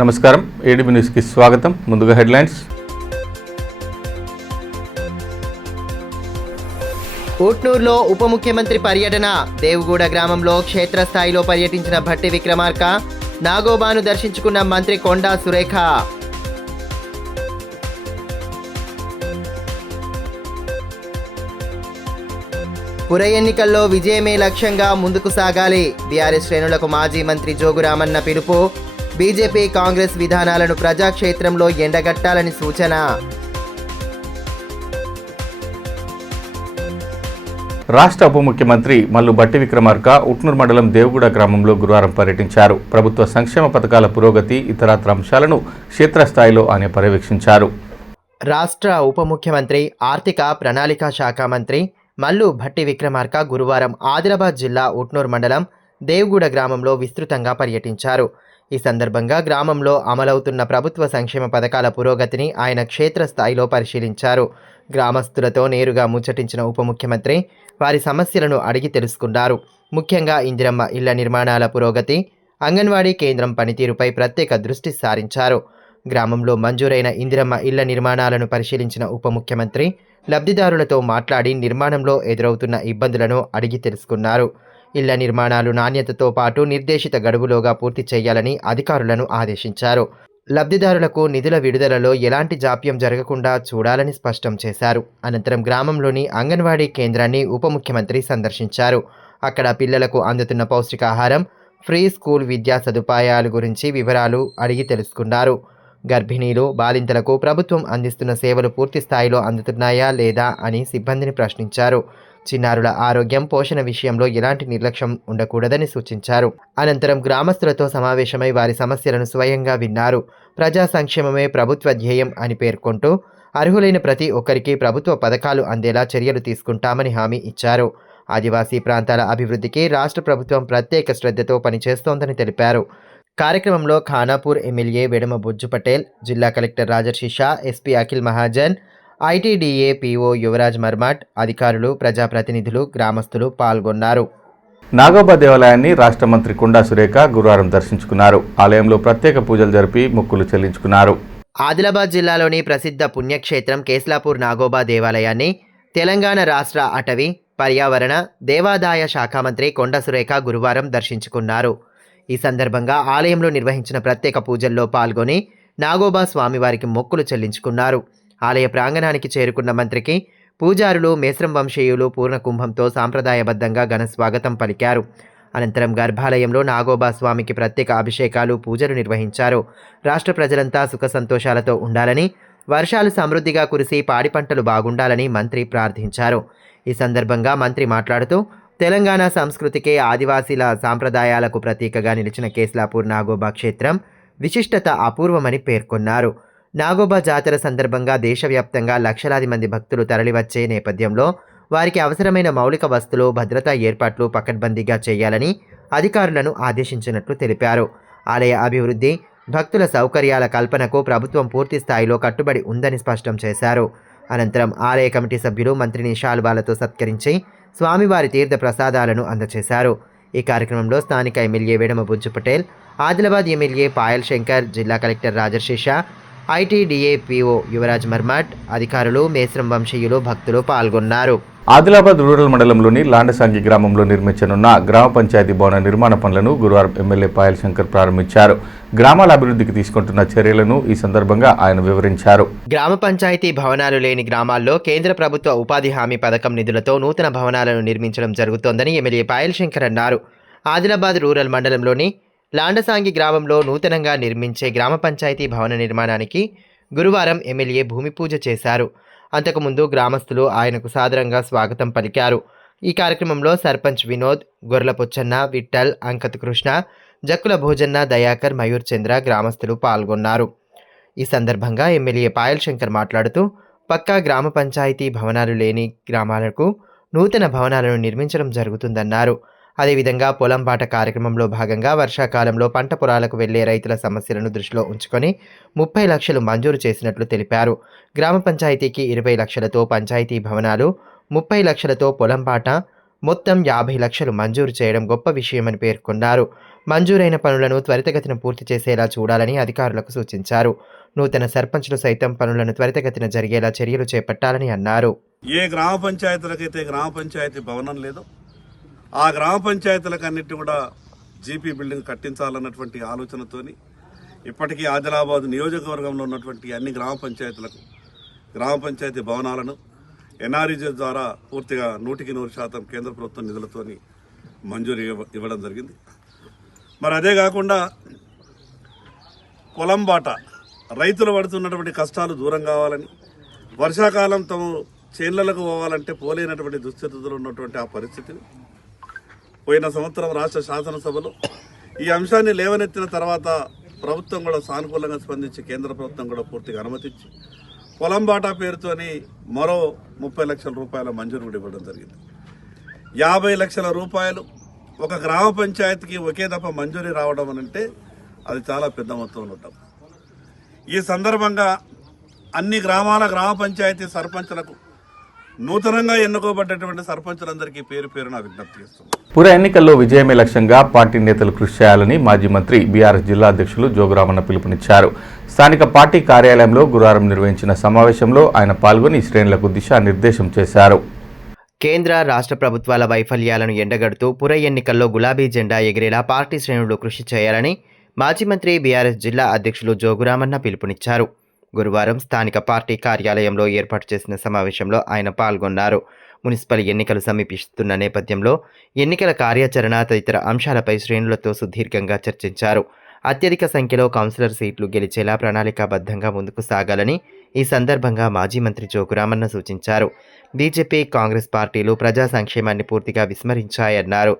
నమస్కారం, ఏడీబీ న్యూస్కి స్వాగతం. ముందుగా హెడ్లైన్స్. ఊట్నూరులో ఉప ముఖ్యమంత్రి పర్యటన. దేవుగూడ గ్రామంలో క్షేత్రస్థాయిలో పర్యటించిన భట్టి విక్రమార్క. నాగోబాను దర్శించుకున్న మంత్రి కొండా సురేఖ. పుర ఎన్నికల్లో విజయమే లక్ష్యంగా ముందుకు సాగాలి. బీఆర్ఎస్ శ్రేణులకు మాజీ మంత్రి జోగురామన్న పిలుపు. బీజేపీ కాంగ్రెస్ విధానాలను ప్రజాక్షేత్రంలో ఎండగట్టాలని సూచన. రాష్ట్ర ఉప ముఖ్యమంత్రి మల్లు భట్టి విక్రమార్క ఉట్నూరు మండలం దేవుగూడ గ్రామంలో గురువారం పర్యటించారు. ప్రభుత్వ సంక్షేమ పథకాల పురోగతి, ఇతరత్ర అంశాలను క్షేత్రస్థాయిలో ఆయన పర్యవేక్షించారు. రాష్ట్ర ఉప ముఖ్యమంత్రి, ఆర్థిక ప్రణాళిక శాఖ మంత్రి మల్లు భట్టి విక్రమార్క గురువారం ఆదిలాబాద్ జిల్లా ఉట్నూరు మండలం దేవుగూడ గ్రామంలో విస్తృతంగా పర్యటించారు. ఈ సందర్భంగా గ్రామంలో అమలవుతున్న ప్రభుత్వ సంక్షేమ పథకాల పురోగతిని ఆయన క్షేత్రస్థాయిలో పరిశీలించారు. గ్రామస్తులతో నేరుగా ముచ్చటించిన ఉప ముఖ్యమంత్రి వారి సమస్యలను అడిగి తెలుసుకున్నారు. ముఖ్యంగా ఇందిరమ్మ ఇళ్ల నిర్మాణాల పురోగతి, అంగన్వాడీ కేంద్రం పనితీరుపై ప్రత్యేక దృష్టి సారించారు. గ్రామంలో మంజూరైన ఇందిరమ్మ ఇళ్ల నిర్మాణాలను పరిశీలించిన ఉప ముఖ్యమంత్రి లబ్ధిదారులతో మాట్లాడి నిర్మాణంలో ఎదురవుతున్న ఇబ్బందులను అడిగి తెలుసుకున్నారు. ఇళ్ల నిర్మాణాలు నాణ్యతతో పాటు నిర్దేశిత గడువులోగా పూర్తి చేయాలని అధికారులను ఆదేశించారు. లబ్ధిదారులకు నిధుల విడుదలలో ఎలాంటి జాప్యం జరగకుండా చూడాలని స్పష్టం చేశారు. అనంతరం గ్రామంలోని అంగన్వాడీ కేంద్రాన్ని ఉప ముఖ్యమంత్రి సందర్శించారు. అక్కడ పిల్లలకు అందుతున్న పౌష్టికాహారం, ఫ్రీ స్కూల్ విద్యా సదుపాయాల గురించి వివరాలు అడిగి తెలుసుకున్నారు. గర్భిణీలు, బాలింతలకు ప్రభుత్వం అందిస్తున్న సేవలు పూర్తి స్థాయిలో అందుతున్నాయా లేదా అని సిబ్బందిని ప్రశ్నించారు. చిన్నారుల ఆరోగ్యం, పోషణ విషయంలో ఎలాంటి నిర్లక్ష్యం ఉండకూడదని సూచించారు. అనంతరం గ్రామస్తులతో సమావేశమై వారి సమస్యలను స్వయంగా విన్నారు. ప్రజా సంక్షేమమే ప్రభుత్వ ధ్యేయం అని పేర్కొంటూ అర్హులైన ప్రతి ఒక్కరికి ప్రభుత్వ పథకాలు అందేలా చర్యలు తీసుకుంటామని హామీ ఇచ్చారు. ఆదివాసీ ప్రాంతాల అభివృద్ధికి రాష్ట్ర ప్రభుత్వం ప్రత్యేక శ్రద్ధతో పనిచేస్తోందని తెలిపారు. కార్యక్రమంలో ఖానాపూర్ ఎమ్మెల్యే వెడమ బుజ్జు పటేల్, జిల్లా collector Rajarshi Shah, SP Akhil Mahajan, ITDA PO Yuvraj Marmat, అధికారులు, ప్రజాప్రతినిధులు, గ్రామస్తులు పాల్గొన్నారు. నాగోబా దేవాలయాన్ని రాష్ట్ర మంత్రి కొండా సురేఖ గురువారం దర్శించుకున్నారు. ఆలయంలో ప్రత్యేక పూజలు జరిపి మొక్కులు చెల్లించుకున్నారు. ఆదిలాబాద్ జిల్లాలోని ప్రసిద్ధ పుణ్యక్షేత్రం కేస్లాపూర్ నాగోబా దేవాలయాన్ని తెలంగాణ రాష్ట్ర అటవీ, పర్యావరణ, దేవాదాయ శాఖ మంత్రి కొండా సురేఖ గురువారం దర్శించుకున్నారు. ఈ సందర్భంగా ఆలయంలో నిర్వహించిన ప్రత్యేక పూజల్లో పాల్గొని నాగోబా స్వామివారికి మొక్కులు చెల్లించుకున్నారు. ఆలయ ప్రాంగణానికి చేరుకున్న మంత్రికి పూజారులు, మేస్రం వంశీయులు పూర్ణ కుంభంతో సాంప్రదాయబద్ధంగా ఘన స్వాగతం పలికారు. అనంతరం గర్భాలయంలో నాగోబా స్వామికి ప్రత్యేక అభిషేకాలు, పూజలు నిర్వహించారు. రాష్ట్ర ప్రజలంతా సుఖ సంతోషాలతో ఉండాలని, వర్షాలు సమృద్ధిగా కురిసి పాడి పంటలు బాగుండాలని మంత్రి ప్రార్థించారు. ఈ సందర్భంగా మంత్రి మాట్లాడుతూ తెలంగాణ సంస్కృతికే, ఆదివాసీల సాంప్రదాయాలకు ప్రతీకగా నిలిచిన కేస్లాపూర్ నాగోబా క్షేత్రం విశిష్టత అపూర్వమని పేర్కొన్నారు. నాగోబా జాతర సందర్భంగా దేశవ్యాప్తంగా లక్షలాది మంది భక్తులు తరలివచ్చే నేపథ్యంలో వారికి అవసరమైన మౌలిక వస్తువులు, భద్రతా ఏర్పాట్లు పకడ్బందీగా చేయాలని అధికారులను ఆదేశించినట్లు తెలిపారు. ఆలయ అభివృద్ధి, భక్తుల సౌకర్యాల కల్పనకు ప్రభుత్వం పూర్తి స్థాయిలో కట్టుబడి ఉందని స్పష్టం చేశారు. అనంతరం ఆలయ కమిటీ సభ్యులు మంత్రిని శాలువాలతో సత్కరించి స్వామివారి తీర్థ ప్రసాదాలను అందజేశారు. ఈ కార్యక్రమంలో స్థానిక ఎమ్మెల్యే వెడమ బుజ్జు పటేల్, ఆదిలాబాద్ ఎమ్మెల్యే పాయల్ శంకర్, జిల్లా collector Rajarshi Shah, ITDA PO Yuvraj Marmat, అధికారులు, మేస్రం వంశీయులు, భక్తులు పాల్గొన్నారు. ఆదిలాబాద్ రూరల్ మండలంలోని లాండసాంగి గ్రామంలో నిర్మించనున్న గ్రామ పంచాయతీ భవన నిర్మాణ పనులను గురువారం ఎమ్మెల్యే పాయల్ శంకర్ ప్రారంభించారు. గ్రామాల అభివృద్ధికి తీసుకుంటున్న చర్యలను ఈ సందర్భంగా ఆయన వివరించారు. గ్రామ పంచాయతీ భవనాలు లేని గ్రామాల్లో కేంద్ర ప్రభుత్వ ఉపాధి హామీ పథకం నిధులతో నూతన భవనాలను నిర్మించడం జరుగుతోందని ఎమ్మెల్యే పాయల్ శంకర్ అన్నారు. ఆదిలాబాద్ రూరల్ మండలంలోని లాండసాంగి గ్రామంలో నూతనంగా నిర్మించే గ్రామ పంచాయతీ భవన నిర్మాణానికి గురువారం ఎమ్మెల్యే భూమి పూజ చేశారు. అంతకుముందు గ్రామస్తులు ఆయనకు సాదరంగా స్వాగతం పలికారు. ఈ కార్యక్రమంలో సర్పంచ్ వినోద్, గొర్ల పొచ్చన్న, విఠల్, అంకత్ కృష్ణ, జక్కుల భోజన్న, దయాకర్, మయూర్ చంద్ర గ్రామస్తులు పాల్గొన్నారు. ఈ సందర్భంగా ఎమ్మెల్యే పాయల్ శంకర్ మాట్లాడుతూ పక్కా గ్రామ పంచాయతీ భవనాలు లేని గ్రామాలకు నూతన భవనాలను నిర్మించడం జరుగుతుందన్నారు. అదేవిధంగా పొలం బాట కార్యక్రమంలో భాగంగా వర్షాకాలంలో పంట పొలాలకు వెళ్లే రైతుల సమస్యలను దృష్టిలో ఉంచుకొని 30 లక్షలు మంజూరు చేసినట్లు తెలిపారు. గ్రామ పంచాయతీకి 20 లక్షలతో పంచాయతీ భవనాలు, 30 లక్షలతో పొలం బాట, మొత్తం 50 లక్షలు మంజూరు చేయడం గొప్ప విషయమని పేర్కొన్నారు. మంజూరైన పనులను త్వరితగతిన పూర్తి చేసేలా చూడాలని అధికారులకు సూచించారు. నూతన సర్పంచ్లు సైతం పనులను త్వరితగతిన జరిగేలా చర్యలు చేపట్టాలని అన్నారు. ఏ గ్రామ పంచాయతీలకైతే గ్రామ పంచాయతీ భవనం లేదో ఆ గ్రామ పంచాయతీలకు అన్నిటి కూడా జీపీ బిల్డింగ్ కట్టించాలన్నటువంటి ఆలోచనతోని ఇప్పటికీ ఆదిలాబాద్ నియోజకవర్గంలో ఉన్నటువంటి అన్ని గ్రామ పంచాయతీలకు గ్రామ పంచాయతీ భవనాలను ఎన్ఆర్ఈజీ ద్వారా పూర్తిగా 100% కేంద్ర ప్రభుత్వం నిధులతోని మంజూరు ఇవ్వడం జరిగింది. మరి అదే కాకుండా పొలం బాట రైతులు పడుతున్నటువంటి కష్టాలు దూరం కావాలని, వర్షాకాలం తమ చేన్లకు పోవాలంటే పోలేనటువంటి దుస్థితులు ఉన్నటువంటి ఆ పరిస్థితిని పోయిన సంవత్సరం రాష్ట్ర శాసనసభలో ఈ అంశాన్ని లేవనెత్తిన తర్వాత ప్రభుత్వం కూడా సానుకూలంగా స్పందించి కేంద్ర ప్రభుత్వం కూడా పూర్తిగా అనుమతించి పొలం బాటా పేరుతోని మరో 30 లక్షల రూపాయల మంజూరు కూడా ఇవ్వడం జరిగింది. 50 లక్షల రూపాయలు ఒక గ్రామ పంచాయతీకి ఒకే దఫా మంజూరీ రావడం అంటే అది చాలా పెద్ద మొత్తంలో ఉంటాం. ఈ సందర్భంగా అన్ని గ్రామాల గ్రామ పంచాయతీ సర్పంచులకు నూతనంగా ఎన్నుకోబడ్డటువంటి సర్పంచులందరికీ పేరు పేరున విజ్ఞప్తి చేస్తున్నాం. పుర ఎన్నికల్లో విజయమే లక్ష్యంగా పార్టీ నేతలు కృషి చేయాలని మాజీ మంత్రి బీఆర్ఎస్ జిల్లా అధ్యక్షులు జోగురామన్న పిలుపునిచ్చారు. స్థానిక పార్టీ కార్యాలయంలో గురువారం నిర్వహించిన సమావేశంలో ఆయన పాల్గొని శ్రేణులకు దిశానిర్దేశం చేశారు. కేంద్ర రాష్ట్ర ప్రభుత్వాల వైఫల్యాలను ఎండగడుతూ పుర ఎన్నికల్లో గులాబీ జెండా ఎగిరేలా పార్టీ శ్రేణులు కృషి చేయాలని మాజీ మంత్రి బీఆర్ఎస్ జిల్లా అధ్యక్షులు జోగురామన్న పిలుపునిచ్చారు. గురువారం స్థానిక పార్టీ కార్యాలయంలో ఏర్పాటు చేసిన సమావేశంలో ఆయన పాల్గొన్నారు. మున్సిపల్ ఎన్నికలు సమీపిస్తున్న నేపథ్యంలో ఎన్నికల కార్యాచరణ తదితర అంశాలపై శ్రేణులతో సుదీర్ఘంగా చర్చించారు. అత్యధిక సంఖ్యలో కౌన్సిలర్ సీట్లు గెలిచేలా ప్రణాళికాబద్ధంగా ముందుకు సాగాలని ఈ సందర్భంగా మాజీ మంత్రి జోగురామన్న సూచించారు. బీజేపీ, కాంగ్రెస్ పార్టీలు ప్రజా సంక్షేమాన్ని పూర్తిగా విస్మరించాయన్నారు.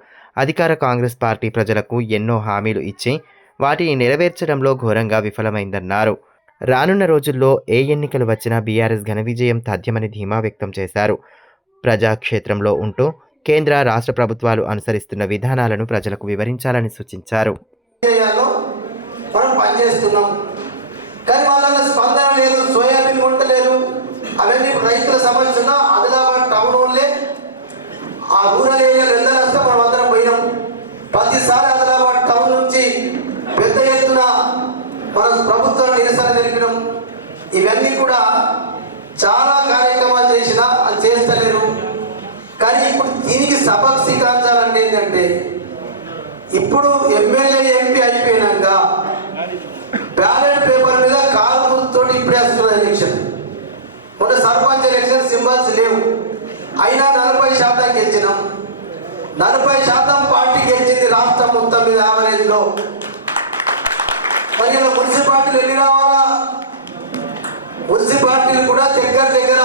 అధికార కాంగ్రెస్ పార్టీ ప్రజలకు ఎన్నో హామీలు ఇచ్చి వాటిని నెరవేర్చడంలో ఘోరంగా విఫలమైందన్నారు. రానున్న రోజుల్లో ఏ ఎన్నికలు వచ్చినా బీఆర్ఎస్ ఘన విజయం తథ్యమని ధీమా వ్యక్తం చేశారు. ప్రజాక్షేత్రంలో ఉంటూ కేంద్ర రాష్ట్ర ప్రభుత్వాలు అనుసరిస్తున్న విధానాలను ప్రజలకు వివరించాలని సూచించారు. మనం పనిచేస్తున్నాం కానీ వాళ్ళ స్పందన లేదు, సోయాబీన్ కొంటలేదు. అవన్నీ రైతుల సమస్యన ఆదిలాబాద్ టౌన్ ఓన్లే ఆ రూరల్ ఏరియాలో వెళ్ళనొస్తే మనం అందరం పోయినాం. ప్రతిసారి ఆదిలాబాద్ టౌన్ నుంచి పెద్ద ఎత్తున మన ప్రభుత్వాన్ని నిరసన తెలిపినాం. ఇవన్నీ కూడా చాలా కార్యక్రమాలు చేసినా అది చేస్తలేరు. కానీ ఇప్పుడు దీనికి సబక్ స్వీకరించాలంటే ఏంటంటే ఇప్పుడు ఎమ్మెల్యే ఎంపీ అయిపోయినాక బ్యాలెట్ పేపర్ మీద కారు గుర్తుతోటి ఇప్పుడే వస్తున్న ఎలక్షన్. మొన్న సర్పంచ్ ఎలక్షన్ సింబల్స్ లేవు, అయినా 40% గెలిచినాం. 40% పార్టీ గెలిచింది రాష్ట్రం మొత్తం మీద యావరేజ్లో. మరి మున్సిపాలిటీలు ఎన్ని రావాలా? మున్సిపాలిటీలు కూడా దగ్గర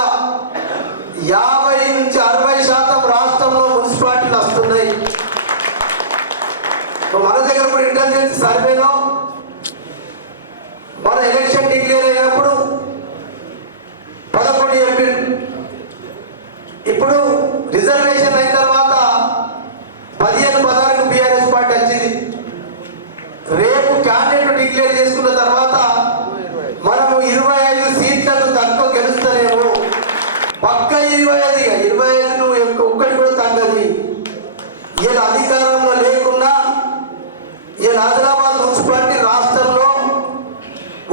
50 నుంచి 60% రాష్ట్రంలో మున్సిపాలిటీలు వస్తున్నాయి. మన దగ్గర కూడా ఇంటెలిజెన్స్ సర్వేలో మన ఎలక్షన్ డిక్లేర్ అయినప్పుడు 11 ఎంపీ, ఇప్పుడు రిజర్వేషన్ అయిన తర్వాత 15-16 బీఆర్ఎస్ పార్టీ వచ్చింది. రేపు క్యాండిడేట్ డిక్లేర్ చేసుకున్న తర్వాత మనము 25 సీట్లకు తక్కువ గెలుస్తలేము. పక్క 25 ఒక్కటి కూడా తగ్గదు. ఇలా అధికారంలో లేకున్నా ఇలా ఆదిలాబాద్ మున్సిపాలిటీ రాష్ట్రంలో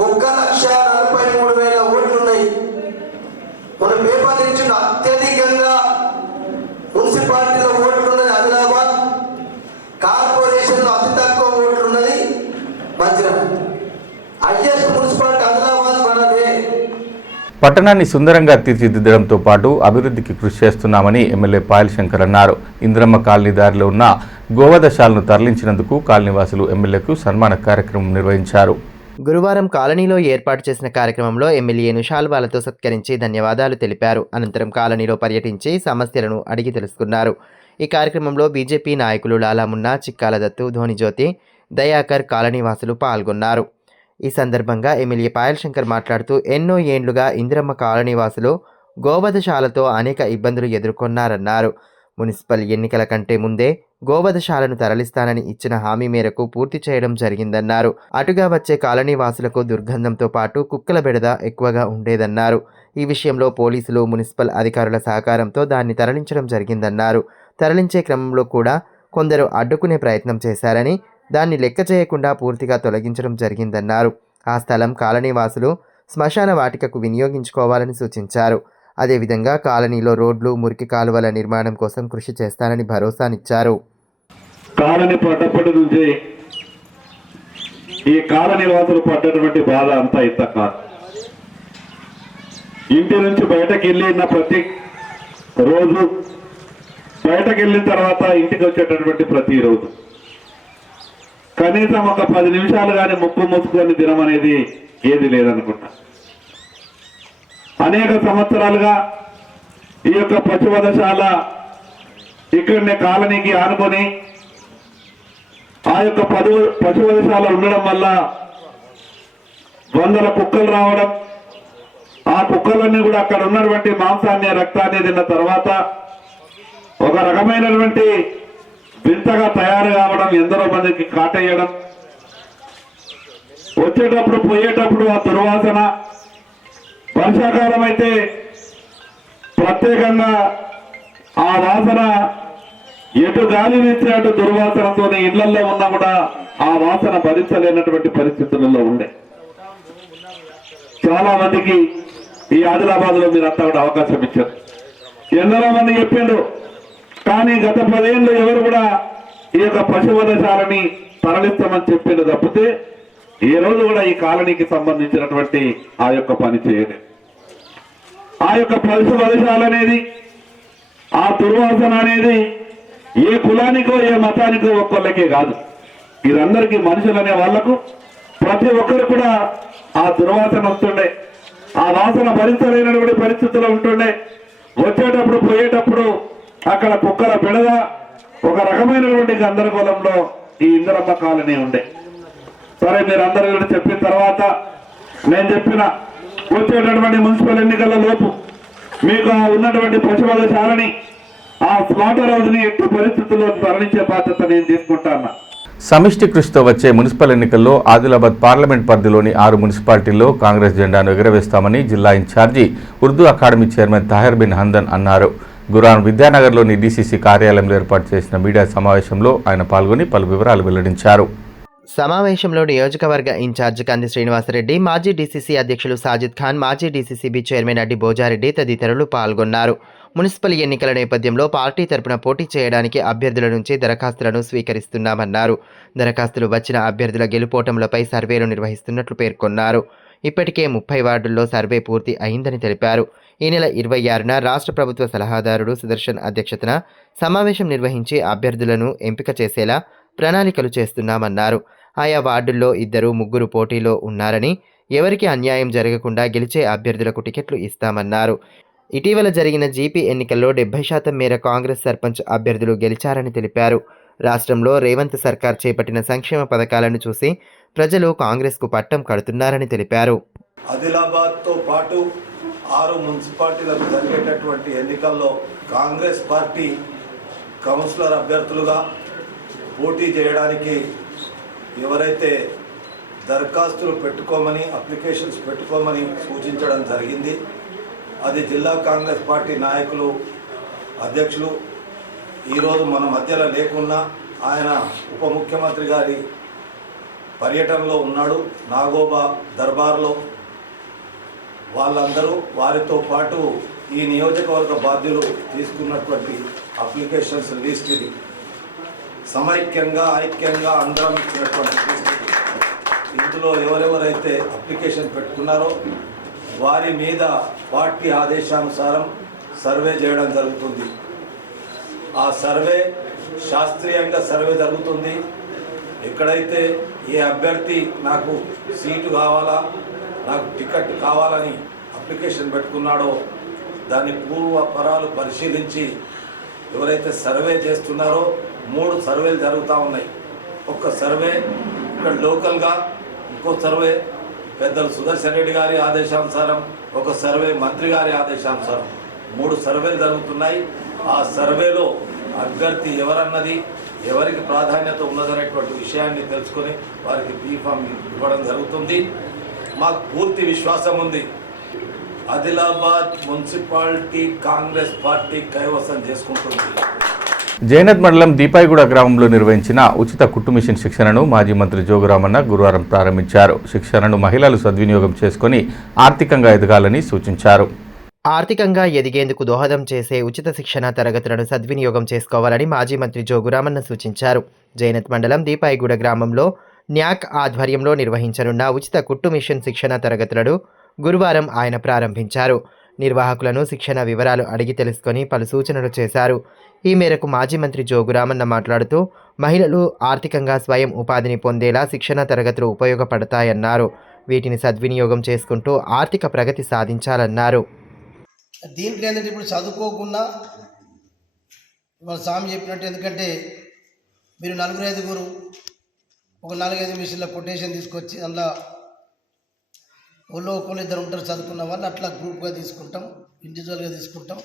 1,43,000 ఓట్లు ఉన్నాయి. మన పేపర్ నుంచి అత్యధికంగా మున్సిపాలిటీలో ఓట్లు ఉన్నది ఆదిలాబాద్, కార్పొరేషన్లో అతి తక్కువ ఓట్లు ఉన్నది మంచిర్యాల. హైయెస్ట్ మున్సిపాలిటీ ఆదిలాబాద్ మనదే. పట్టణాన్ని సుందరంగా తీర్చిదిద్దడంతో పాటు అభివృద్ధికి కృషి చేస్తున్నామని ఎమ్మెల్యే పాయల్ శంకర్ అన్నారు. ఇంద్రమ్మ కాలనీ దారిలో ఉన్న గోవధశాలను తరలించినందుకు కాలనీవాసులు ఎమ్మెల్యేకు సన్మాన కార్యక్రమం నిర్వహించారు. గురువారం కాలనీలో ఏర్పాటు చేసిన కార్యక్రమంలో ఎమ్మెల్యేను శాల్వాలతో సత్కరించి ధన్యవాదాలు తెలిపారు. అనంతరం కాలనీలో పర్యటించి సమస్యలను అడిగి తెలుసుకున్నారు. ఈ కార్యక్రమంలో బీజేపీ నాయకులు లాలామున్నా, చిక్కాల దత్తు, ధోనిజ్యోతి, దయాకర్, కాలనీవాసులు పాల్గొన్నారు. ఈ సందర్భంగా ఎమ్మెల్యే పాయల్ శంకర్ మాట్లాడుతూ ఎన్నో ఏండ్లుగా ఇందిరమ్మ కాలనీవాసులు గోవధశాలతో అనేక ఇబ్బందులు ఎదుర్కొన్నారన్నారు. మున్సిపల్ ఎన్నికల కంటే ముందే గోవధశాలను తరలిస్తానని ఇచ్చిన హామీ మేరకు పూర్తి చేయడం జరిగిందన్నారు. అటుగా వచ్చే కాలనీవాసులకు దుర్గంధంతో పాటు కుక్కల బెడద ఎక్కువగా ఉండేదన్నారు. ఈ విషయంలో పోలీసులు, మున్సిపల్ అధికారుల సహకారంతో దాన్ని తరలించడం జరిగిందన్నారు. తరలించే క్రమంలో కూడా కొందరు అడ్డుకునే ప్రయత్నం చేశారని, దాన్ని లెక్క చేయకుండా పూర్తిగా తొలగించడం జరిగిందన్నారు. ఆ స్థలం కాలనీవాసులు శ్మశాన వాటికకు వినియోగించుకోవాలని సూచించారు. అదేవిధంగా కాలనీలో రోడ్లు, మురికి కాలువల నిర్మాణం కోసం కృషి చేస్తానని భరోసానిచ్చారు. కాలనీ పడ్డప్పటి నుంచి ఈ కాలనీ వాసులు పడ్డటువంటి బాధ అంతా ఇంత కాదు. ఇంటి నుంచి బయటకు వెళ్ళిన ప్రతి రోజు, బయటకు వెళ్ళిన తర్వాత ఇంటికి వచ్చేటటువంటి ప్రతిరోజు కనీసం ఒక 10 నిమిషాలు కానీ ముక్కు మూసుకొని దినం అనేది ఏది లేదనుకుంటా. అనేక సంవత్సరాలుగా ఈ యొక్క పశువధశాల ఇక్కడనే కాలనీకి ఆనుకొని ఆ యొక్క పశువధశాల ఉండడం వల్ల వందల కుక్కలు రావడం, ఆ కుక్కలన్నీ కూడా అక్కడ ఉన్నటువంటి మాంసాన్ని, రక్తాన్ని తిన్న తర్వాత ఒక రకమైనటువంటి వింతగా తయారు కావడం, ఎందరో మందికి కాటేయడం, వచ్చేటప్పుడు పోయేటప్పుడు ఆ దుర్వాసన, వర్షాకాలం అయితే ప్రత్యేకంగా ఆ వాసన ఎటు గాలి వీస్తే అటు దుర్వాసనతో ఇళ్లలో ఉన్నా కూడా ఆ వాసన భరించలేనటువంటి పరిస్థితులలో ఉండే. చాలా మందికి ఈ ఆదిలాబాద్ లో మీరు అంతా కూడా అవకాశం ఇచ్చారు. ఎందరో మంది చెప్పిండ్రు, కానీ గత 10 ఏళ్ళు ఎవరు కూడా ఈ యొక్క పశువధశాలని తరలిస్తామని చెప్పిండ్రు తప్పితే ఏ రోజు కూడా ఈ కాలనీకి సంబంధించినటువంటి ఆ యొక్క పని చేయలేదు. ఆ యొక్క పశువధశాల అనేది, ఆ దుర్వాసన అనేది ఏ కులానికో ఏ మతానికో ఒక్కళ్ళకే కాదు, ఇదందరికీ మనుషులనే వాళ్లకు ప్రతి ఒక్కరు కూడా ఆ దుర్వాసన వస్తుండే, ఆ వాసన భరించలేనటువంటి పరిస్థితుల్లో ఉంటుండే. వచ్చేటప్పుడు పోయేటప్పుడు అక్కడ కుక్కల బిడద, ఒక రకమైనటువంటి గందరగోళంలో ఈ ఇందిరమ్మ కాలనీ ఉండే. సరే, మీరందరూ కూడా చెప్పిన తర్వాత నేను చెప్పిన వచ్చేటటువంటి మున్సిపల్ ఎన్నికల లోపు మీకు ఉన్నటువంటి పశువధశాలని, ఆ స్లాటర్ హౌస్ ని ఎట్టి పరిస్థితుల్లో తరలించే బాధ్యత నేను తీసుకుంటాను. సమిష్టి కృషితో వచ్చే మున్సిపల్ ఎన్నికల్లో ఆదిలాబాద్ పార్లమెంట్ పరిధిలోని 6 మున్సిపాలిటీల్లో కాంగ్రెస్ జెండాను ఎగురవేస్తామని జిల్లా incharge Urdu academy chairman Tahir Bin Hamdan అన్నారు. గురువారం విద్యానగర్లోని డీసీసీ కార్యాలయంలో ఏర్పాటు చేసిన మీడియా సమావేశంలో ఆయన పాల్గొని పలు వివరాలు వెల్లడించారు. సమావేశంలో నియోజకవర్గ ఇన్ఛార్జ్ కంది శ్రీనివాసరెడ్డి, మాజీ డీసీసీ అధ్యక్షులు సాజిద్ ఖాన్, మాజీ డీసీసీబీ చైర్మన్ అడ్డి భోజారెడ్డి తదితరులు పాల్గొన్నారు. మున్సిపల్ ఎన్నికల నేపథ్యంలో పార్టీ తరపున పోటీ చేయడానికి అభ్యర్థుల నుంచి దరఖాస్తులను స్వీకరిస్తున్నామన్నారు. దరఖాస్తులు వచ్చిన అభ్యర్థుల గెలుపోటములపై సర్వేలు నిర్వహిస్తున్నట్లు పేర్కొన్నారు. ఇప్పటికే 30 వార్డుల్లో సర్వే పూర్తి అయిందని తెలిపారు. ఈ నెల 26న రాష్ట్ర ప్రభుత్వ సలహాదారుడు సుదర్శన్ అధ్యక్షతన సమావేశం నిర్వహించి అభ్యర్థులను ఎంపిక చేసేలా ప్రణాళికలు చేస్తున్నామన్నారు. ఆయా వార్డుల్లో 2-3 పోటీలో ఉన్నారని, ఎవరికి అన్యాయం జరగకుండా గెలిచే అభ్యర్థులకు టికెట్లు ఇస్తామన్నారు. ఇటీవల జరిగిన జీపీ ఎన్నికల్లో 70% మేర కాంగ్రెస్ సర్పంచ్ అభ్యర్థులు గెలిచారని తెలిపారు. రాష్ట్రంలో రేవంత్ సర్కార్ చేపట్టిన సంక్షేమ పథకాలను చూసి ప్రజలు కాంగ్రెస్కు పట్టం కడుతున్నారని తెలిపారు. ఆదిలాబాద్తో పాటు 6 మున్సిపాలిటీలకు జరిగేటటువంటి ఎన్నికల్లో కాంగ్రెస్ పార్టీ కౌన్సిలర్ అభ్యర్థులుగా పోటీ చేయడానికి ఎవరైతే దరఖాస్తులు పెట్టుకోమని, అప్లికేషన్స్ పెట్టుకోమని సూచించడం జరిగింది, అది జిల్లా కాంగ్రెస్ పార్టీ నాయకులు, అధ్యక్షులు ఈరోజు మన మధ్యలో లేకున్నా ఆయన ఉప ముఖ్యమంత్రి గారి పర్యటనలో ఉన్నాడు, నాగోబా దర్బార్లో. వాళ్ళందరూ వారితో పాటు ఈ నియోజకవర్గ బాధ్యులు తీసుకున్నటువంటి అప్లికేషన్స్ లిస్ట్ ఇది. సమైక్యంగా, ఐక్యంగా అందరం ఇచ్చినటువంటి లిస్ట్ ఇది. ఇందులో ఎవరెవరైతే అప్లికేషన్ పెట్టుకున్నారో వారి మీద పార్టీ ఆదేశానుసారం సర్వే చేయడం జరుగుతుంది. ఆ సర్వే శాస్త్రీయంగా సర్వే జరుగుతుంది. ఎక్కడైతే ఏ అభ్యర్థి నాకు సీటు కావాలా, నాకు టికెట్ కావాలని అప్లికేషన్ పెట్టుకున్నాడో దాని పూర్వపరాలు పరిశీలించి ఎవరైతే సర్వే చేస్తున్నారో 3 సర్వేలు జరుగుతూ ఉన్నాయి. ఒక్క సర్వే ఇక్కడ లోకల్గా, ఇంకో సర్వే పెద్దలు సుదర్శన్ రెడ్డి గారి ఆదేశానుసారం, ఒక సర్వే మంత్రి గారి ఆదేశానుసారం 3 సర్వేలు జరుగుతున్నాయి. ఆ సర్వేలో అభ్యర్థి ఎవరన్నది, ఎవరికి ప్రాధాన్యత ఉన్నదనేటువంటి విషయాన్ని తెలుసుకొని వారికి బీఫామ్ ఇవ్వడం జరుగుతుంది. మాకు పూర్తి విశ్వాసం ఉంది, ఆదిలాబాద్ మున్సిపాలిటీ కాంగ్రెస్ పార్టీ కైవసం చేసుకుంటుంది. జైనత్ మండలం దీపాయిగూడ గ్రామంలో నిర్వహించిన ఉచిత కుట్టు మిషన్ శిక్షణను మాజీ మంత్రి జోగురామన్న గురువారం ప్రారంభించారు. శిక్షణను మహిళలు సద్వినియోగం చేసుకుని ఆర్థికంగా ఎదగాలని సూచించారు. ఆర్థికంగా ఎదిగేందుకు దోహదం చేసే ఉచిత శిక్షణ తరగతులను సద్వినియోగం చేసుకోవాలని మాజీ మంత్రి జోగురామన్న సూచించారు. జైనత్ మండలం దీపాయిగూడ గ్రామంలో న్యాక్ ఆధ్వర్యంలో నిర్వహించనున్న ఉచిత కుట్టు మిషన్ శిక్షణ తరగతులను గురువారం ఆయన ప్రారంభించారు. నిర్వాహకులను శిక్షణ వివరాలు అడిగి తెలుసుకొని పలు సూచనలు చేశారు. ఈ మేరకు మాజీ మంత్రి జోగురామన్న మాట్లాడుతూ మహిళలు ఆర్థికంగా స్వయం ఉపాధిని పొందేలా శిక్షణ తరగతులు ఉపయోగపడతాయన్నారు. వీటిని సద్వినియోగం చేసుకుంటూ ఆర్థిక ప్రగతి సాధించాలన్నారు. దీంట్లో ఏంటంటే ఇప్పుడు చదువుకోకుండా మన స్వామి చెప్పినట్టు, ఎందుకంటే మీరు 4-5 ఒక 4-5 మిషన్ల కొటేషన్ తీసుకొచ్చి అందులో ఒకళ్ళు ఇద్దరు ఉంటారు చదువుకున్న వాళ్ళు, అట్లా గ్రూప్గా తీసుకుంటాం, ఇండివిజువల్గా తీసుకుంటాం.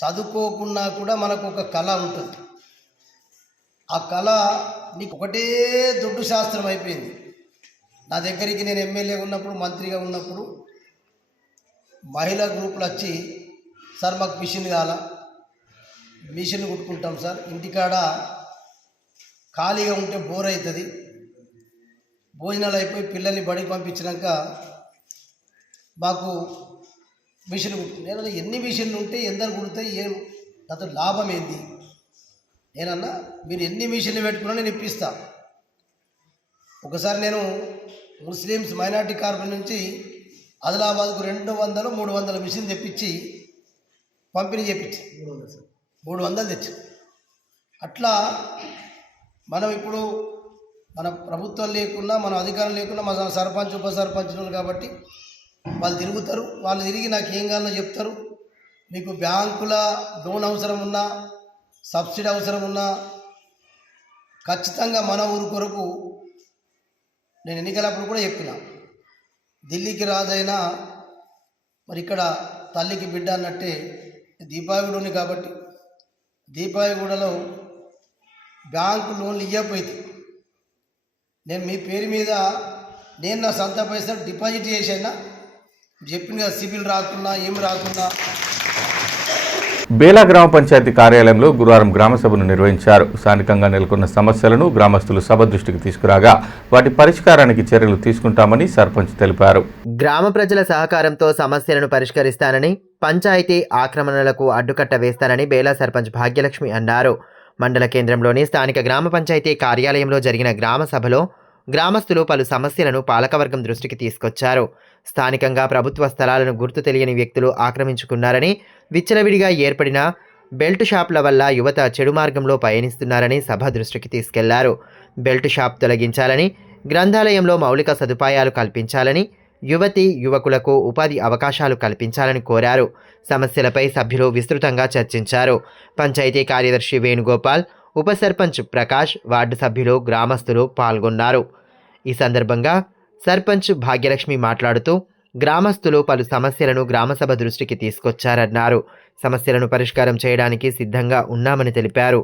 చదువుకోకుండా కూడా మనకు ఒక కళ ఉంటుంది. ఆ కళ నీకు ఒకటే దొడ్డు శాస్త్రం అయిపోయింది. నా దగ్గరికి నేను ఎమ్మెల్యేగా ఉన్నప్పుడు, మంత్రిగా ఉన్నప్పుడు మహిళా గ్రూపులు వచ్చి, సార్ మాకు మిషన్ కావాలా, మిషన్ కుట్టుకుంటాం సార్, ఇంటికాడ ఖాళీగా ఉంటే బోర్ అవుతుంది, భోజనాలు అయిపోయి పిల్లల్ని బడికి పంపించినాక మాకు మిషన్ కుట్టు. ఎన్ని మిషన్లు ఉంటే ఎందరు కుడతాయి, ఏం దాంతో లాభం ఏంది? నేనన్నా మీరు ఎన్ని మిషన్లు పెట్టుకున్నా నేను ఇప్పిస్తా. ఒకసారి నేను ముస్లిమ్స్ మైనార్టీ కార్పొరేషన్ నుంచి ఆదిలాబాద్కు 200-300 మిషన్ తెప్పించి పంపిణీ చేయించి 300 తెచ్చి, అట్లా మనం ఇప్పుడు మన ప్రభుత్వం లేకున్నా, మన అధికారం లేకున్నా, మన సర్పంచ్ ఉప సర్పంచులు కాబట్టి వాళ్ళు తిరుగుతారు. వాళ్ళు తిరిగి నాకు ఏం కావాలో చెప్తారు. మీకు బ్యాంకుల లోన్ అవసరం ఉన్నా, సబ్సిడీ అవసరం ఉన్నా ఖచ్చితంగా మన ఊరు కొరకు నేను ఎన్నికలప్పుడు కూడా చెప్పిన, ఢిల్లీకి రాజైనా మరి ఇక్కడ తల్లికి బిడ్డ అన్నట్టే దీపాయిగూడ ఉంది కాబట్టి దీపాయిగూడలో బ్యాంకు లోన్లు ఇవ్వకపోయింది. నేను మీ పేరు మీద నేను నా సొంత పైసలు డిపాజిట్ చేసాను. చెప్పిన కదా, సిబిల్ రాకున్నా ఏమి రాకున్నా. బేలా గ్రామ పంచాయతీ కార్యాలయంలో గురువారం గ్రామ సభను నిర్వహించారు. స్థానికంగా నెలకొన్న సమస్యలను గ్రామస్తులు సభ దృష్టికి తీసుకురాగా వాటి పరిష్కారానికి చర్యలు తీసుకుంటామని సర్పంచ్ తెలిపారు. గ్రామ ప్రజల సహకారంతో సమస్యలను పరిష్కరిస్తానని, పంచాయతీ ఆక్రమణలకు అడ్డుకట్ట వేస్తానని బేలా సర్పంచ్ భాగ్యలక్ష్మి అన్నారు. మండల కేంద్రంలోని స్థానిక గ్రామ పంచాయతీ కార్యాలయంలో జరిగిన గ్రామ సభలో గ్రామస్తులు పలు సమస్యలను పాలకవర్గం దృష్టికి తీసుకొచ్చారు. స్థానికంగా ప్రభుత్వ స్థలాలను గుర్తు తెలియని వ్యక్తులు ఆక్రమించుకున్నారని, విచ్చలవిడిగా ఏర్పడిన బెల్ట్ షాపుల వల్ల యువత చెడు మార్గంలో పయనిస్తున్నారని సభ దృష్టికి తీసుకెళ్లారు. బెల్ట్ షాప్ తొలగించాలని, గ్రంథాలయంలో మౌలిక సదుపాయాలు కల్పించాలని, యువతి యువకులకు ఉపాధి అవకాశాలు కల్పించాలని కోరారు. సమస్యలపై సభ్యులు విస్తృతంగా చర్చించారు. పంచాయతీ కార్యదర్శి వేణుగోపాల్, ఉప సర్పంచ్ ప్రకాష్, వార్డు సభ్యులు, గ్రామస్తులు పాల్గొన్నారు. ఈ సందర్భంగా సర్పంచ్ భాగ్యలక్ష్మి మాట్లాడుతూ గ్రామస్తులు పలు సమస్యలను గ్రామసభ దృష్టికి తీసుకొచ్చారన్నారు. సమస్యలను పరిష్కారం చేయడానికి సిద్ధంగా ఉన్నామని తెలిపారు.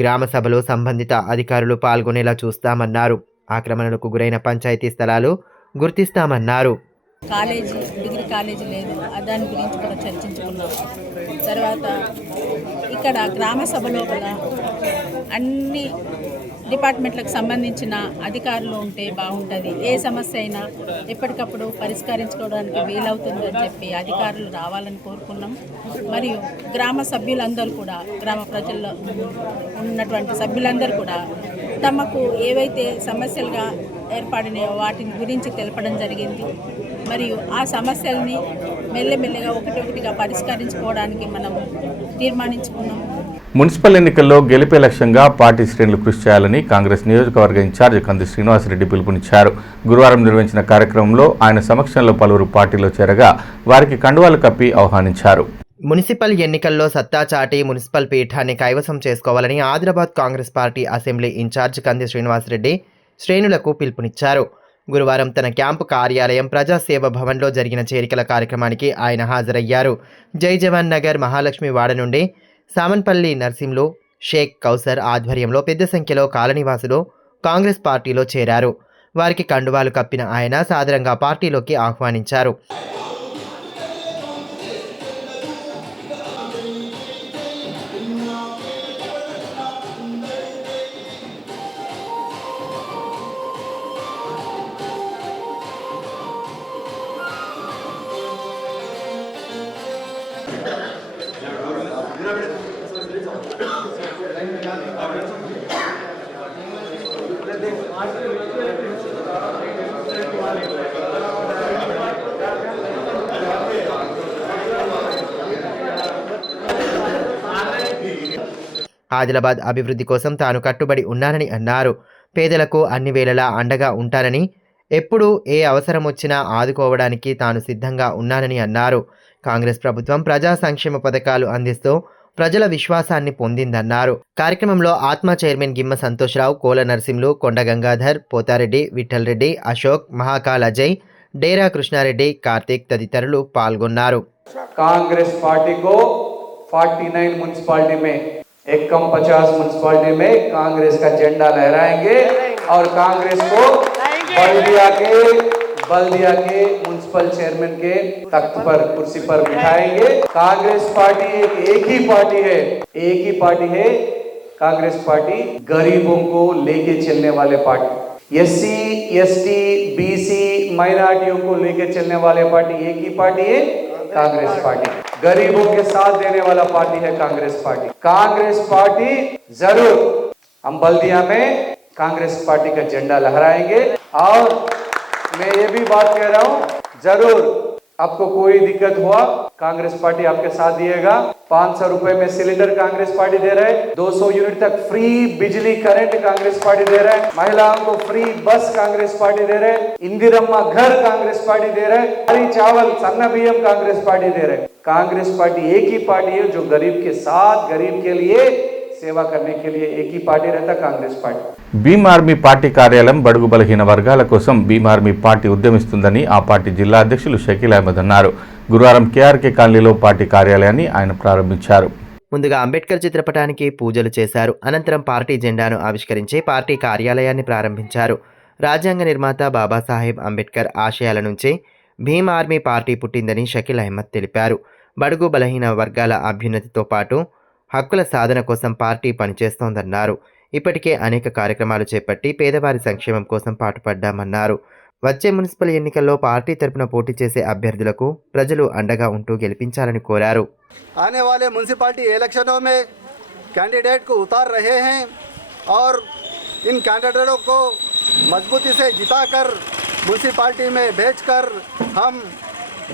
గ్రామ సభలో సంబంధిత అధికారులు పాల్గొనేలా చూస్తామన్నారు. ఆక్రమణలకు గురైన పంచాయతీ స్థలాలు గుర్తిస్తామన్నారు. డిగ్రీ కాలేజీ లేదు, దాని గురించి కూడా చర్చించుకున్నాం. తర్వాత ఇక్కడ గ్రామ సభ లోపల అన్ని డిపార్ట్మెంట్లకు సంబంధించిన అధికారులు ఉంటే బాగుంటుంది. ఏ సమస్య అయినా ఎప్పటికప్పుడు పరిష్కరించుకోవడానికి వీలవుతుందని చెప్పి అధికారులు రావాలని కోరుకున్నాం. మరియు గ్రామ సభ్యులందరూ కూడా, గ్రామ ప్రజల్లో ఉన్నటువంటి సభ్యులందరూ కూడా తమకు ఏవైతే సమస్యలుగా ఏర్పడినాయో వాటిని గురించి తెలపడం జరిగింది. మరియు ఆ సమస్యల్ని మెల్లమెల్లగా ఒకటిగా పరిష్కరించుకోవడానికి మనం తీర్మానించుకున్నాం. మున్సిపల్ ఎన్నికల్లో గెలిపే లక్ష్యంగా పార్టీ శ్రేణులు కృషి చేయాలని కాంగ్రెస్ నియోజకవర్గ ఇన్ఛార్జ్ కంది శ్రీనివాసరెడ్డి పిలుపునిచ్చారు. గురువారం నిర్వహించిన కార్యక్రమంలో ఆయన సమక్షంలో పలువురు పార్టీలో చేరగా వారికి కండువాలు కప్పి ఆహ్వానించారు. మున్సిపల్ ఎన్నికల్లో సత్తా చాటి మున్సిపల్ పీఠాన్ని కైవసం చేసుకోవాలని Adilabad Congress party assembly in charge Kandi Srinivasa Reddy శ్రేణులకు పిలుపునిచ్చారు. గురువారం తన క్యాంపు కార్యాలయం ప్రజాసేవ భవన్లో జరిగిన చేరికల కార్యక్రమానికి ఆయన హాజరయ్యారు. జై జవాన్ నగర్ మహాలక్ష్మి వాడ నుండి సామన్పల్లి నర్సింలు, షేక్ కౌసర్ ఆధ్వర్యంలో పెద్ద సంఖ్యలో కాలనీవాసులు కాంగ్రెస్ పార్టీలో చేరారు. వారికి కండువాలు కప్పిన ఆయన సాదరంగా పార్టీలోకి ఆహ్వానించారు. ఆదిలాబాద్ అభివృద్ధి కోసం తాను కట్టుబడి ఉన్నానని అన్నారు. పేదలకు అన్ని వేళలా అండగా ఉంటానని, ఎప్పుడు ఏ అవసరం వచ్చినా ఆదుకోవడానికి తాను సిద్ధంగా ఉన్నానని అన్నారు. కాంగ్రెస్ ప్రభుత్వం ప్రజా సంక్షేమ పథకాలు అందిస్తూ ప్రజల విశ్వాసాన్ని పొందిందన్నారు. కార్యక్రమంలో ఆత్మ చైర్మన్ గిమ్మ సంతోష్రావు, కోల నరసింహులు, కొండ గంగాధర్, పోతారెడ్డి, విఠల్ రెడ్డి, అశోక్, మహాకాల్ అజయ్, డేరా కృష్ణారెడ్డి, కార్తీక్ తదితరులు పాల్గొన్నారు. कांग्रेस पार्टी को 49 म्यूनसिपालिटी में 50 म्यूनसिपालिटी में कांग्रेस का झंडा लहराएंगे और कांग्रेस को बल्दिया के म्यूनसिपल चेयरमैन के तख्त पर कुर्सी पर बिठाएंगे। कांग्रेस पार्टी एक ही पार्टी है। कांग्रेस पार्टी गरीबों को लेके चलने वाले पार्टी, एससी, एसटी, बीसी, माइनॉरिटियों को लेके चलने वाले पार्टी एक ही पार्टी है, कांग्रेस पार्टी। गरीबों के साथ देने वाला पार्टी है कांग्रेस पार्टी। कांग्रेस पार्टी जरूर हम बल्दिया में कांग्रेस पार्टी का झंडा लहराएंगे। और मैं ये भी बात कह रहा हूँ, जरूर आपको कोई दिक्कत हुआ कांग्रेस पार्टी आपके साथ दिएगा। 500 रुपए में सिलेंडर कांग्रेस पार्टी दे रहा है, 200 यूनिट तक फ्री बिजली करंट कांग्रेस पार्टी दे रहा है, महिलाओं को फ्री बस कांग्रेस पार्टी दे रहे हैं, इंदिरम्मा घर कांग्रेस पार्टी दे रहे हैं, हरी चावल सन्ना बीएम कांग्रेस पार्टी दे रहे हैं। कांग्रेस पार्टी एक ही पार्टी है जो गरीब के साथ, गरीब के लिए సేవ करने के लिए एक ही पार्टी रहता Congress party. Bhim Army party కార్యాలయం బడుగు బలహీన వర్గాల కోసం భీమ్ ఆర్మీ పార్టీ ఉద్యమిస్తుందని ఆ పార్టీ జిల్లా అధ్యక్షులు షకీల్ అహ్మద్ అన్నారు. గురువారం కేఆర్కే కాలనీలో పార్టీ కార్యాలయాన్ని ఆయన ప్రారంభించారు. ముందుగా అంబేద్కర్ చిత్రపటానికి పూజలు చేశారు. అనంతరం పార్టీ జెండాను ఆవిష్కరించి పార్టీ కార్యాలయాన్ని ప్రారంభించారు. రాజ్యాంగ నిర్మాత బాబాసాహెబ్ అంబేద్కర్ ఆశయాల నుంచి భీమ్ ఆర్మీ పార్టీ పుట్టిందని షకీల్ అహ్మద్ తెలిపారు. బడుగు బలహీన వర్గాల అభ్యున్నతితో పాటు హక్కుల సాధన కోసం పార్టీ పనిచేస్తోందన్నారు. ఇప్పటికే అనేక కార్యక్రమాలు చేపట్టి పేదవారి సంక్షేమం కోసం పాటుపడ్డామన్నారు. వచ్చే మున్సిపల్ ఎన్నికల్లో పార్టీ తరపున పోటీ చేసే అభ్యర్థులకు ప్రజలు అండగా ఉంటూ గెలిపించాలని కోరారు. आने वाले म्यूनसिपालिटी इलेक्शनों में कैंडिडेट को उतार रहे हैं और इन कैंडिडेटों को मजबूती से जिताकर म्यूनसिपालिटी में भेजकर हम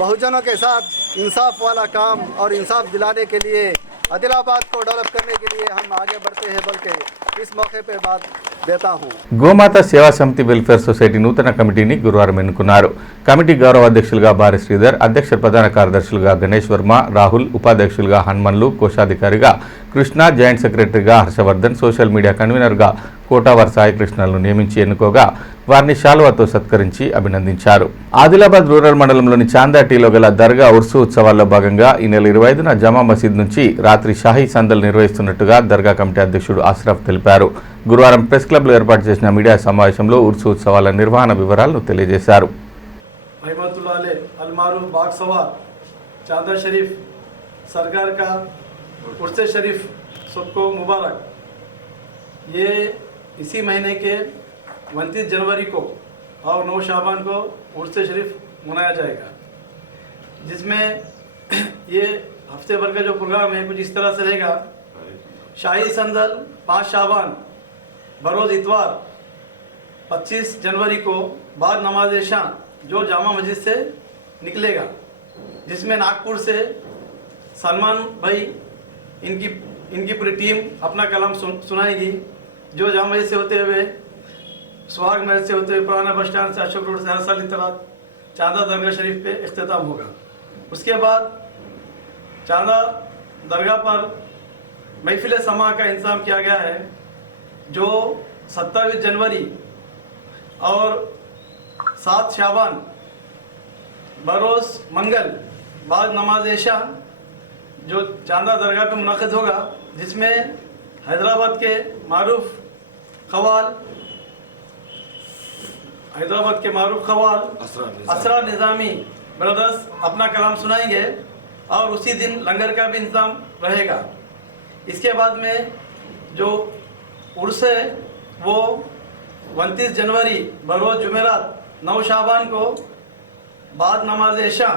बहुजनों के साथ इंसाफ वाला काम और इंसाफ दिलाने के लिए आदिलाबाद को डेवलप करने के लिए हम आगे बढ़ते हैं, बल्कि इस मौके पे बात देता हूँ. గోమాత సేవా సమితి వెల్ఫేర్ సొసైటీ నూతన కమిటీని గురువారం ఎన్నుకున్నారు. కమిటీ గౌరవ అధ్యక్షులుగా భారీ శ్రీధర్, అధ్యక్ష ప్రధాన కార్యదర్శులుగా గణేష్ వర్మ, రాహుల్, ఉపాధ్యక్షులుగా హనుమన్లు, కోశాధికారిగా కృష్ణ, జాయింట్ సెక్రటరీగా హర్షవర్ధన్, సోషల్ మీడియా కన్వీనర్గా కోటావర్ సాయికృష్ణలను నియమించి ఎన్నుకోగా వారిని శాలువాతో సత్కరించి అభినందించారు. ఆదిలాబాద్ రూరల్ మండలంలోని చాందాటీలో గల దర్గా ఉర్సు ఉత్సవాల్లో భాగంగా ఈ నెల 25న జమా మసీద్ నుంచి రాత్రి షాహీ సందల్ నిర్వహిస్తున్నట్టుగా దర్గా కమిటీ అధ్యక్షుడు అష్రఫ్ తెలిపారు. గురువారం ప్రెస్ క్లబ్లో ఏర్పాటు చేసిన మీడియా సమావేశంలో ఉర్సు ఉత్సవాల నిర్వహణ వివరాలను తెలియజేశారు. चादर शरीफ सरकार का उर्स शरीफ सबको मुबारक। ये इसी महीने के 29 जनवरी को और 9 शाबान को उर्स शरीफ मनाया जाएगा, जिसमें ये हफ्ते भर का जो प्रोग्राम है कुछ इस तरह से रहेगा। शाही संदल 5 शाबान बरोज़ इतवार 25 जनवरी को बाद नमाज इशा जो जामा मस्जिद से निकलेगा, जिसमें नागपुर से सलमान भाई इनकी पूरी टीम अपना कलाम सुनाएगी, जो जामा मस्जिद से होते हुए सुहाग महल से होते हुए पुराना बस स्टैंड से अशोक रोड से हर साल की तरह चांदा दरगाह शरीफ पे इख्तिताम होगा। उसके बाद चांदा दरगाह पर महफिल समा का इंतज़ाम किया गया है, जो 27 जनवरी और 7 शाबान बरोज़ मंगल बाद नमाज इशा जो चांदा दरगाह पे मुनाक़िद होगा, जिसमें हैदराबाद के मारूफ ख़वाल असरा निज़ामी ब्रदर्स अपना कलाम सुनाएंगे और उसी दिन लंगर का भी इंतज़ाम रहेगा। इसके बाद में जो उर्स है वो 29 जनवरी बरोज़ जुमेरात 9 शाबान को बाद नमाज इशा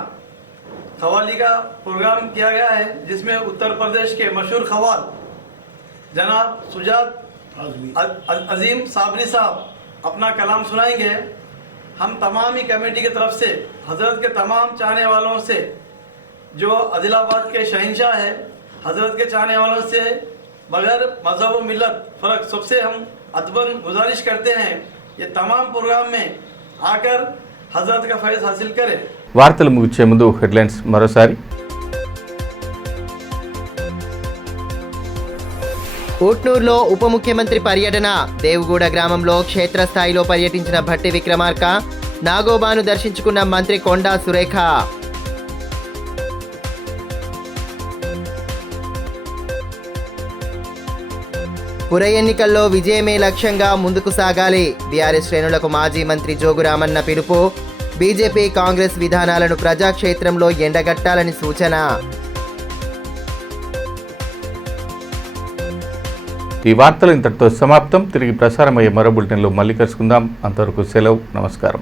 खवाली का प्रोग्राम किया गया है, जिसमें उत्तर प्रदेश के मशहूर खवाल जनाब सुजात अजीम साबरी साहब अपना कलाम सुनाएंगे। हम तमाम ही कमेटी की तरफ से हजरत के तमाम चाहने वालों से, जो आदिलाबाद के शहंशाह है, हजरत के चाहने वालों से बगैर मजहब व मिलत फ़र्क सबसे हम अदबन गुजारिश करते हैं ये तमाम प्रोग्राम में आकर हजरत का फैज़ हासिल करें। వార్తలు ముగిసే ముందు హెడ్లైన్స్ మరోసారి. ఊట్నూరులో ఉప ముఖ్యమంత్రి పర్యటన. దేవుగూడ గ్రామంలో క్షేత్రస్థాయిలో పర్యటించిన భట్టి విక్రమార్క. నాగోబాను దర్శించుకున్న మంత్రి కొండా సురేఖ. పుర ఎన్నికల్లో విజయమే లక్ష్యంగా ముందుకు సాగాలి. బీఆర్ఎస్ శ్రేణులకు మాజీ మంత్రి జోగురామన్న పిలుపు. బీజేపీ కాంగ్రెస్ విధానాలను ప్రజాక్షేత్రంలో ఎండగట్టాలని సూచన. ఈ వార్తలు ఇంతటితో సమాప్తం. తిరిగి ప్రసారమయ్యే మరో బులెటిన్లో మళ్ళీ కలుసుకుందాం. అంతవరకు సెలవు. నమస్కారం.